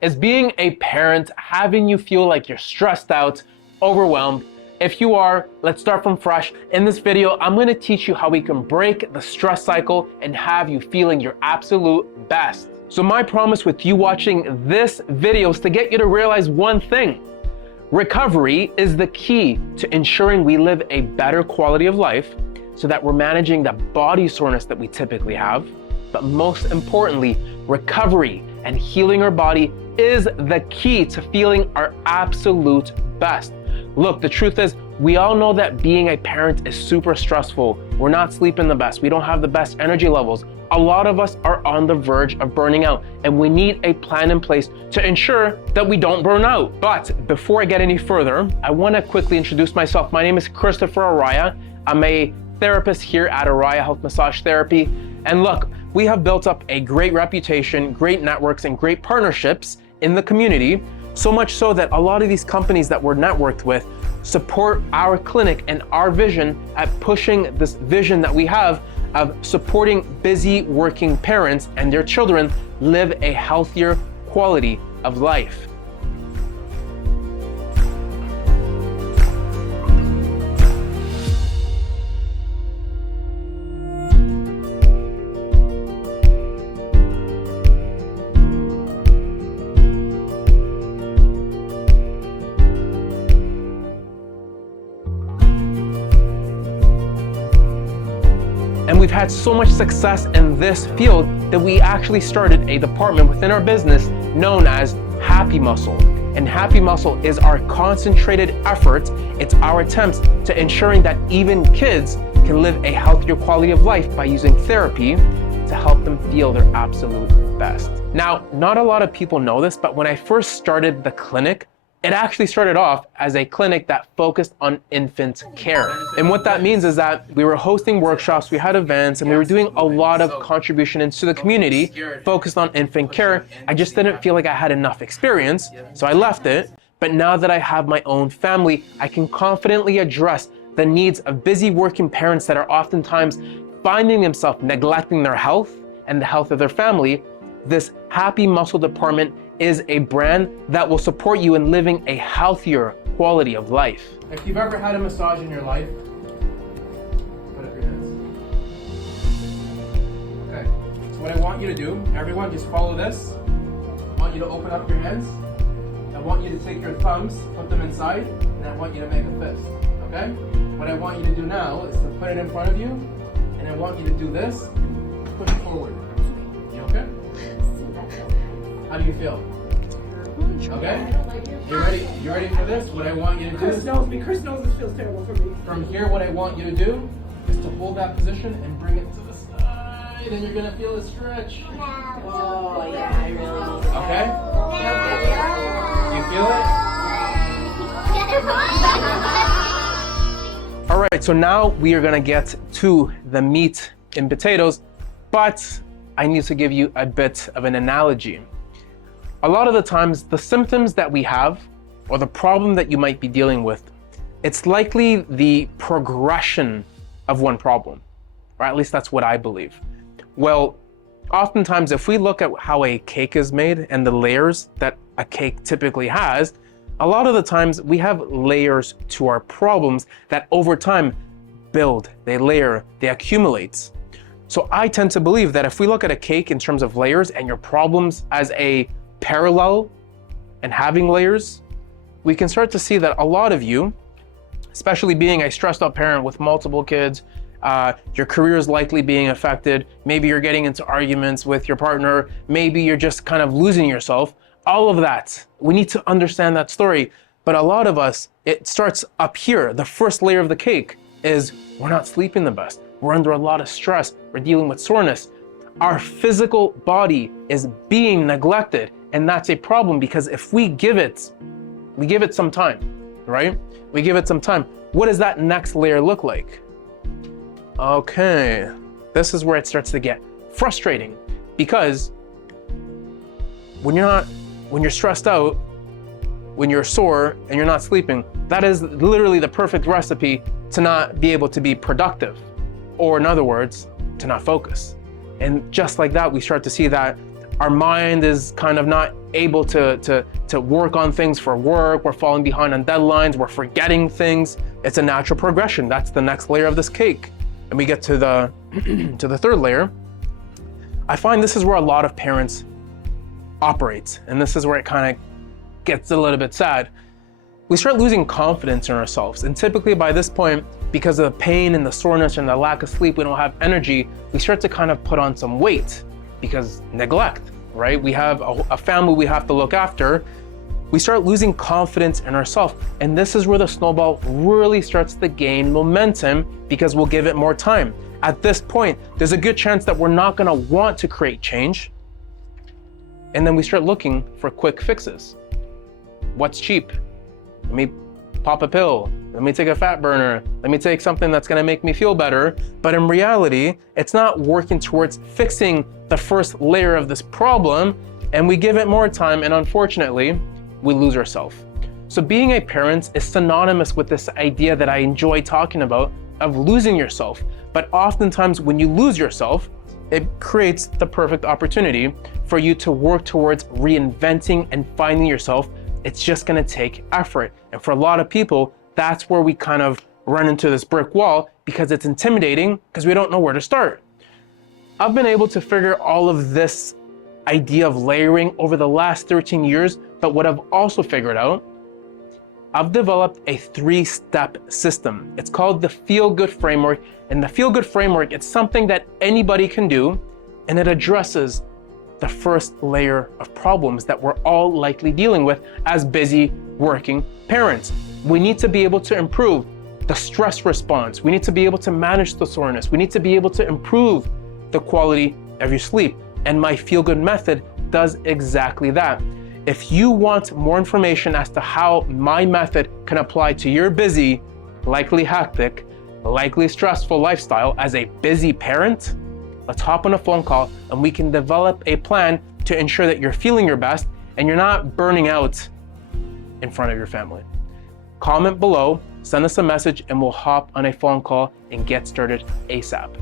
Is being a parent having you feel like you're stressed out, overwhelmed? If you are, let's start from fresh. In this video, I'm gonna teach you how we can break the stress cycle and have you feeling your absolute best. So my promise with you watching this video is to get you to realize one thing. Recovery is the key to ensuring we live a better quality of life so that we're managing the body soreness that we typically have. But most importantly, recovery and healing our body is the key to feeling our absolute best. Look, the truth is, we all know that being a parent is super stressful. We're not sleeping the best. We don't have the best energy levels. A lot of us are on the verge of burning out, and we need a plan in place to ensure that we don't burn out. But before I get any further, I want to quickly introduce myself. My name is Christopher Araya. I'm a therapist here at Araya Health Massage Therapy. And look, we have built up a great reputation, great networks, and great partnerships in the community. So much so that a lot of these companies that we're networked with support our clinic and our vision at pushing this vision that we have of supporting busy working parents and their children live a healthier quality of life. And we've had so much success in this field that we actually started a department within our business known as Happy Muscle. And Happy Muscle is our concentrated effort. It's our attempts to ensuring that even kids can live a healthier quality of life by using therapy to help them feel their absolute best. Now, not a lot of people know this, but when I first started the clinic, it actually started off as a clinic that focused on infant care. And what that means is that we were hosting workshops, we had events, and we were doing a lot of contribution into the community focused on infant care. I just didn't feel like I had enough experience, so I left it. But now that I have my own family, I can confidently address the needs of busy working parents that are oftentimes finding themselves neglecting their health and the health of their family. This Happy Muscle department is a brand that will support you in living a healthier quality of life. If you've ever had a massage in your life, put up your hands. Okay, so what I want you to do, everyone just follow this. I want you to open up your hands. I want you to take your thumbs, put them inside, and I want you to make a fist, okay? What I want you to do now is to put it in front of you, and I want you to do this, push it forward. You okay? How do you feel? Okay? You ready? You ready for this? What I want you to do Chris knows this feels terrible for me. from here, what I want you to do is to hold that position and bring it to the side, and you're gonna feel a stretch. Oh yeah, I really need Okay? You feel it? All right, so now we are gonna get to the meat and potatoes, but I need to give you a bit of an analogy. A lot of the times, the symptoms that we have, or the problem that you might be dealing with, it's likely the progression of one problem, or at least that's what I believe. Well, oftentimes, if we look at how a cake is made and the layers that a cake typically has, a lot of the times we have layers to our problems that over time build, they layer, they accumulate. So I tend to believe that if we look at a cake in terms of layers and your problems as a parallel and having layers, we can start to see that a lot of you, especially being a stressed out parent with multiple kids, your career is likely being affected, maybe you're getting into arguments with your partner, maybe you're just kind of losing yourself, all of that. We need to understand that story. But a lot of us, it starts up here. The first layer of the cake is we're not sleeping the best. We're under a lot of stress. We're dealing with soreness. Our physical body is being neglected, and that's a problem because if we give it some time, right? We give it some time. What does that next layer look like? Okay, this is where it starts to get frustrating because when you're stressed out, when you're sore and you're not sleeping, that is literally the perfect recipe to not be able to be productive, or in other words, to not focus. And just like that, we start to see that our mind is kind of not able to work on things for work, we're falling behind on deadlines, we're forgetting things. It's a natural progression. That's the next layer of this cake. And we get to the to the third layer. I find this is where a lot of parents operate, and this is where it kind of gets a little bit sad. We start losing confidence in ourselves, and typically by this point, because of the pain and the soreness and the lack of sleep, we don't have energy, we start to kind of put on some weight because neglect, right? We have a family we have to look after. We start losing confidence in ourselves, and this is where the snowball really starts to gain momentum because we'll give it more time. At this point, there's a good chance that we're not gonna want to create change, and then we start looking for quick fixes. What's cheap? Let me pop a pill. Let me take a fat burner. Let me take something that's gonna make me feel better. But in reality, it's not working towards fixing the first layer of this problem, and we give it more time, and unfortunately, we lose ourselves. So being a parent is synonymous with this idea that I enjoy talking about of losing yourself. But oftentimes when you lose yourself, it creates the perfect opportunity for you to work towards reinventing and finding yourself. It's just gonna take effort. And for a lot of people, that's where we kind of run into this brick wall because it's intimidating because we don't know where to start. I've been able to figure all of this idea of layering over the last 13 years, but what I've also figured out, I've developed a 3-step system. It's called the feel-good framework, and the feel-good framework, it's something that anybody can do, and it addresses the first layer of problems that we're all likely dealing with as busy working parents. We need to be able to improve the stress response. We need to be able to manage the soreness. We need to be able to improve the quality of your sleep. And my feel-good method does exactly that. If you want more information as to how my method can apply to your busy, likely hectic, likely stressful lifestyle as a busy parent, let's hop on a phone call and we can develop a plan to ensure that you're feeling your best and you're not burning out in front of your family. Comment below, send us a message, and we'll hop on a phone call and get started ASAP.